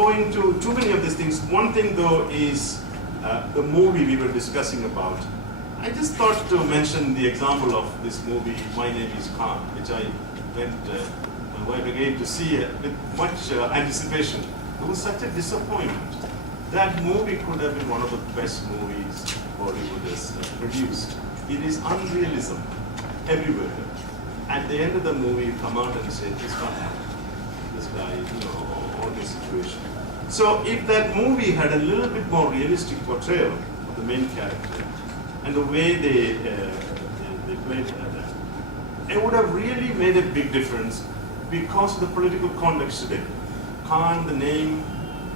go into too many of these things. One thing though is the movie we were discussing about. I just thought to mention the example of this movie, My Name is Khan, which I went my wife again to see with much anticipation. It was such a disappointment. That movie could have been one of the best movies Bollywood has produced. It is unrealism everywhere. At the end of the movie, you come out and say, this can't happen. This guy, all this situation. So if that movie had a little bit more realistic portrayal of the main character and the way they played that, it would have really made a big difference because of the political context today. Khan, the name,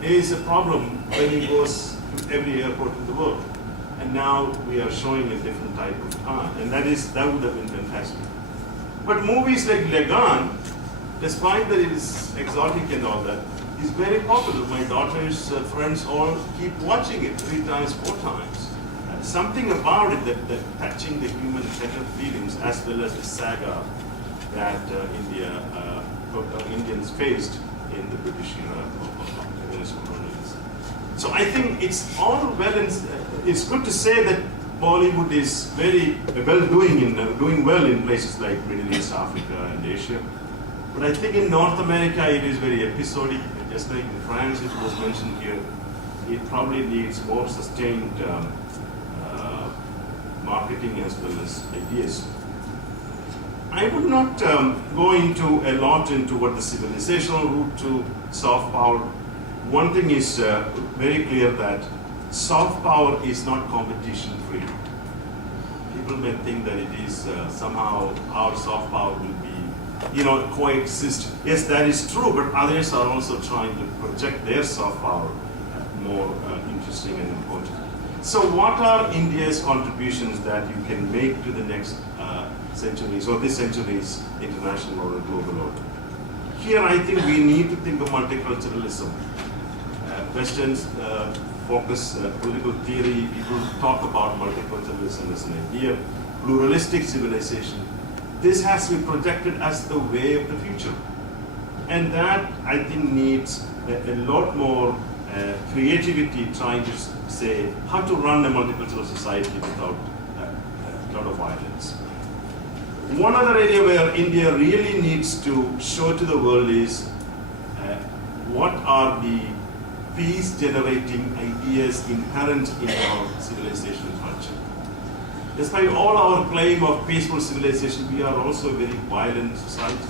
is a problem when he goes to every airport in the world. And now we are showing a different type of Khan, and that would have been fantastic. But movies like Lagan, despite that it is exotic and all that, is very popular. My daughter's friends all keep watching it 3 times, 4 times. Something about it that touching the human tender feelings as well as the saga that Indians faced in the British era of against colonialism. So I think it's all well and it's good to say that Bollywood is very doing well in places like Middle East, Africa, and Asia. But I think in North America it is very episodic. Just like in France, it was mentioned here, it probably needs more sustained marketing as well as ideas. I would not go into a lot into what the civilizational route to soft power. One thing is very clear that soft power is not competition free. People may think that it is somehow our soft power will be, coexist. Yes, that is true, but others are also trying to project their soft power more interesting and important. So what are India's contributions that you can make to the next centuries or this century's international order, global order? Here I think we need to think of multiculturalism. Westerns focus political theory, people talk about multiculturalism as an idea, pluralistic civilization. This has to be projected as the way of the future. And that, I think, needs a lot more creativity trying to say how to run a multicultural society without a lot of violence. One other area where India really needs to show to the world is what are the peace-generating ideas inherent in our civilization and culture. Despite all our claim of peaceful civilization, we are also a very violent society.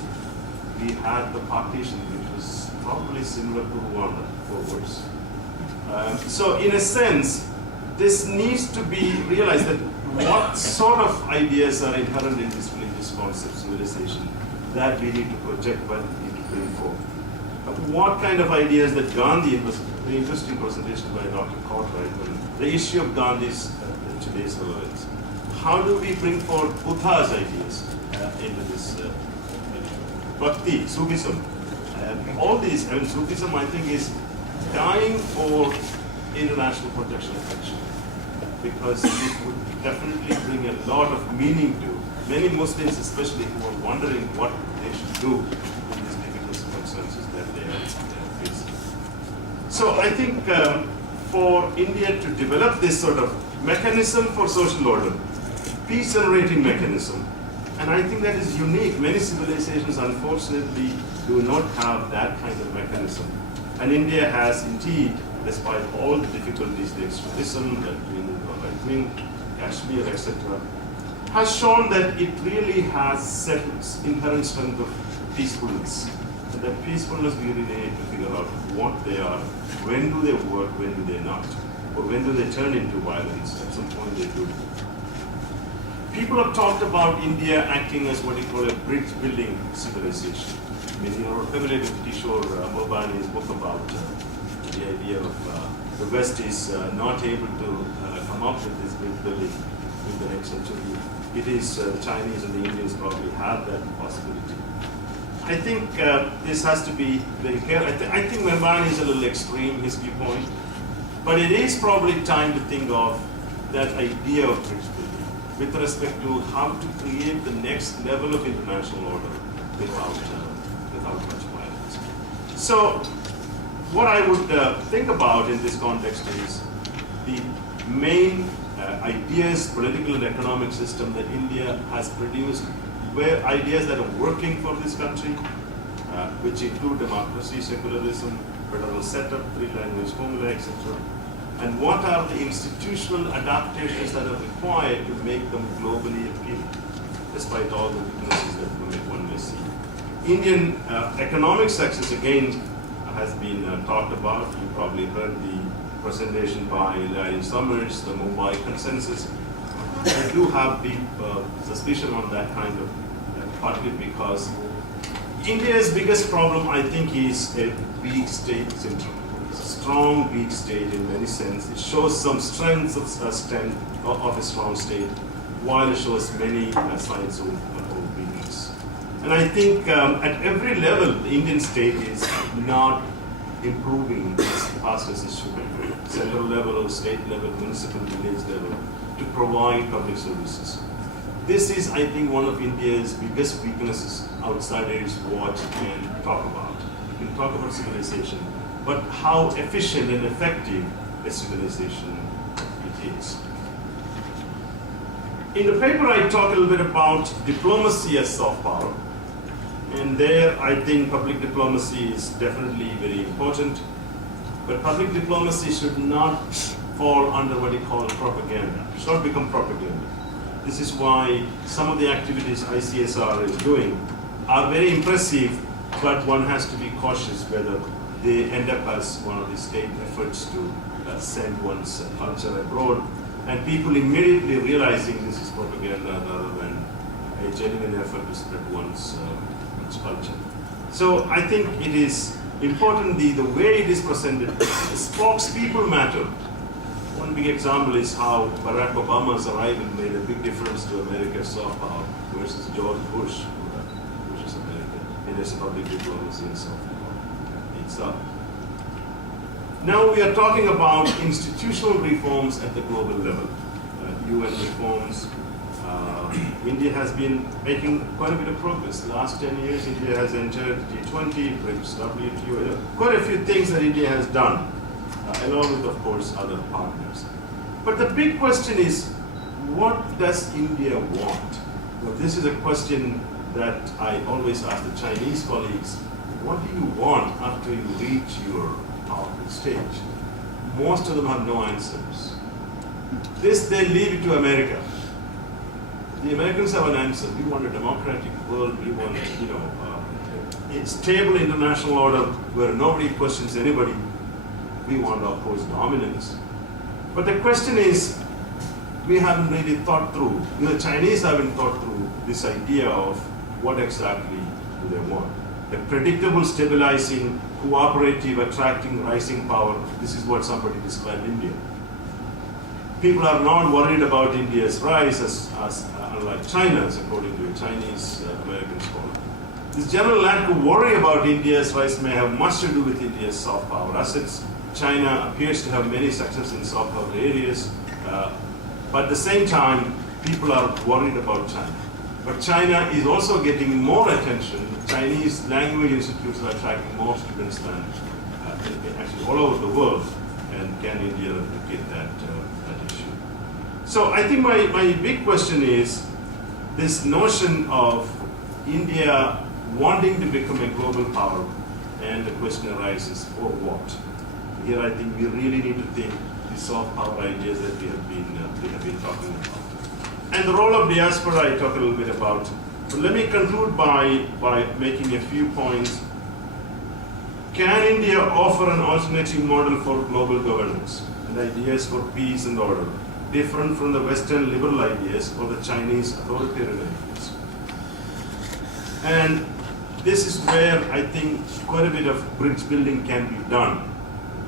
We had the partition, which was probably similar to Rwanda, or worse. So in a sense, this needs to be realized that what sort of ideas are inherent in this religious concept, civilization, that we need to project, but we need to bring forth. What kind of ideas that Gandhi, it was a very interesting presentation by Dr. Cartwright, the issue of Gandhi's today's relevance. How do we bring forth Buddha's ideas into this Bhakti, Sufism? All these, Sufism I think is dying for international protection of action, because it would definitely bring a lot of meaning to many Muslims, especially who are wondering what they should do in these difficult circumstances that they are facing. So I think for India to develop this sort of mechanism for social order, peace-generating mechanism, and I think that is unique. Many civilizations, unfortunately, do not have that kind of mechanism. And India has indeed, despite all the difficulties, the extremism, the right-wing, Kashmir, etc., has shown that it really has inherent strength of peacefulness. And that peacefulness we really need to figure out what they are, when do they work, when do they not, or when do they turn into violence. At some point they do. People have talked about India acting as what you call a bridge-building civilization. I mean, you're familiar with Kishore Mahbubani's book about the idea of the West is not able to come up with this bridge building in the next century. It is the Chinese and the Indians probably have that possibility. I think this has to be very clear. I think Mahbubani is a little extreme, his viewpoint, but it is probably time to think of that idea of bridge building with respect to how to create the next level of international order without much violence. So what I would think about in this context is the main ideas, political and economic system that India has produced, were ideas that are working for this country, which include democracy, secularism, federal setup, three-language formula, etc. And what are the institutional adaptations that are required to make them globally appealing, despite all the weaknesses that one may see. Indian economic success, again, has been talked about. You probably heard the presentation by Larry Summers, the Mumbai consensus. I do have deep suspicion on that kind of, partly because India's biggest problem, I think, is a weak state syndrome. It's a strong weak state in many sense. It shows some strengths of strength of a strong state, while it shows many signs of weakness. And I think at every level, the Indian state is not improving as fast as it should be. Central level, state level, municipal, village level, to provide public services. This is, I think, one of India's biggest weaknesses outsiders watch and talk about. You can talk about civilization, but how efficient and effective a civilization it is. In the paper, I talk a little bit about diplomacy as soft power. And there, I think public diplomacy is definitely very important. But public diplomacy should not fall under what you call propaganda. It should not become propaganda. This is why some of the activities ICCR is doing are very impressive, but one has to be cautious whether they end up as one of the state efforts to send one's culture abroad, and people immediately realizing this is propaganda rather than a genuine effort to spread one's culture. So I think it is important the way it is presented. The spokespeople matter. One big example is how Barack Obama's arrival made a big difference to America's soft power versus George Bush, which is America, in its public diplomacy and soft power itself. Now we are talking about institutional reforms at the global level, UN reforms. India has been making quite a bit of progress. The last 10 years, India has entered G20, BRICS, WTO, quite a few things that India has done, along with, of course, other partners. But the big question is, what does India want? Well, this is a question that I always ask the Chinese colleagues. What do you want after you reach your powerful stage? Most of them have no answers. This, they leave it to America. The Americans have an answer. We want a democratic world. We want, a stable international order where nobody questions anybody. We want, of course, dominance. But the question is, we haven't really thought through. The Chinese haven't thought through this idea of what exactly do they want. A predictable, stabilizing, cooperative, attracting, rising power. This is what somebody described India. People are not worried about India's rise as unlike China's, according to a Chinese American scholar. This general lack of worry about India's rise may have much to do with India's soft power assets. China appears to have many success in soft power areas, but at the same time, people are worried about China. But China is also getting more attention. Chinese language institutes are attracting more students than actually all over the world. And can India replicate that issue? So I think my big question is this notion of India wanting to become a global power, and the question arises, for what? Here I think we really need to think the soft power ideas that we have been talking about. And the role of diaspora I talk a little bit about. But let me conclude by making a few points. Can India offer an alternative model for global governance and ideas for peace and order, different from the Western liberal ideas or the Chinese authoritarian ideas? And this is where I think quite a bit of bridge building can be done.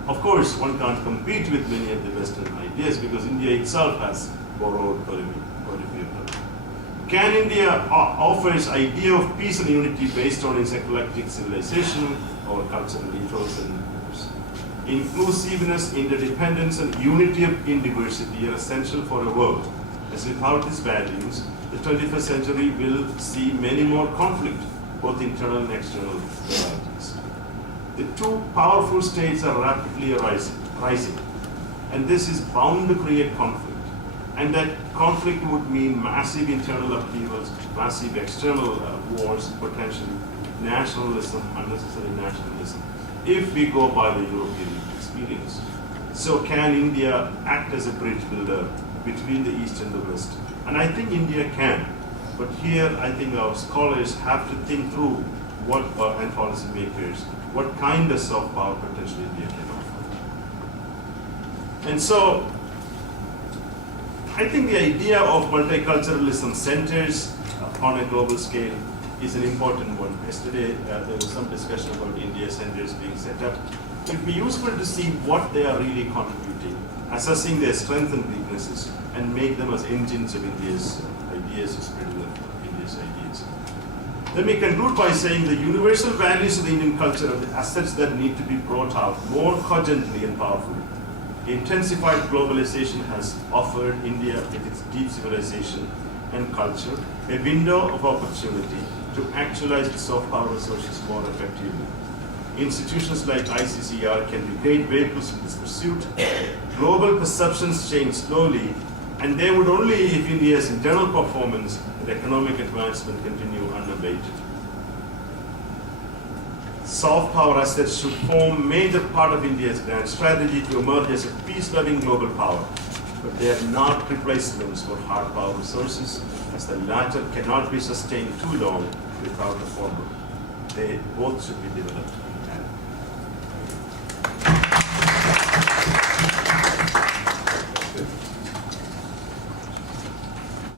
Of course, one can't compete with many of the Western ideas because India itself has borrowed quite a few of them. Can India offers idea of peace and unity based on its eclectic civilization or cultural ethos and values? Inclusiveness, interdependence, and unity in diversity are essential for a world. As without these values, the 21st century will see many more conflict, both internal and external varieties. The two powerful states are rapidly rising, and this is bound to create conflict. And that conflict would mean massive internal upheavals, massive external wars, potentially nationalism, unnecessary nationalism, if we go by the European experience. So can India act as a bridge builder between the East and the West? And I think India can. But here, I think our scholars have to think through and policymakers, what kind of soft power potential India can offer. And so, I think the idea of multiculturalism centers on a global scale is an important one. Yesterday, there was some discussion about India centers being set up. It would be useful to see what they are really contributing, assessing their strengths and weaknesses, and make them as engines of India's ideas, spreading of India's ideas. Let me conclude by saying the universal values of the Indian culture are the assets that need to be brought out more cogently and powerfully. Intensified globalization has offered India, with its deep civilization and culture, a window of opportunity to actualize its soft power resources more effectively. Institutions like ICCR can be great vehicles in this pursuit. Global perceptions change slowly, and they would only if India's internal performance and economic advancement continue unabated. Soft power assets should form a major part of India's grand strategy to emerge as a peace-loving global power. But they are not replacements for hard power resources, as the latter cannot be sustained too long without the former. They both should be developed in tandem.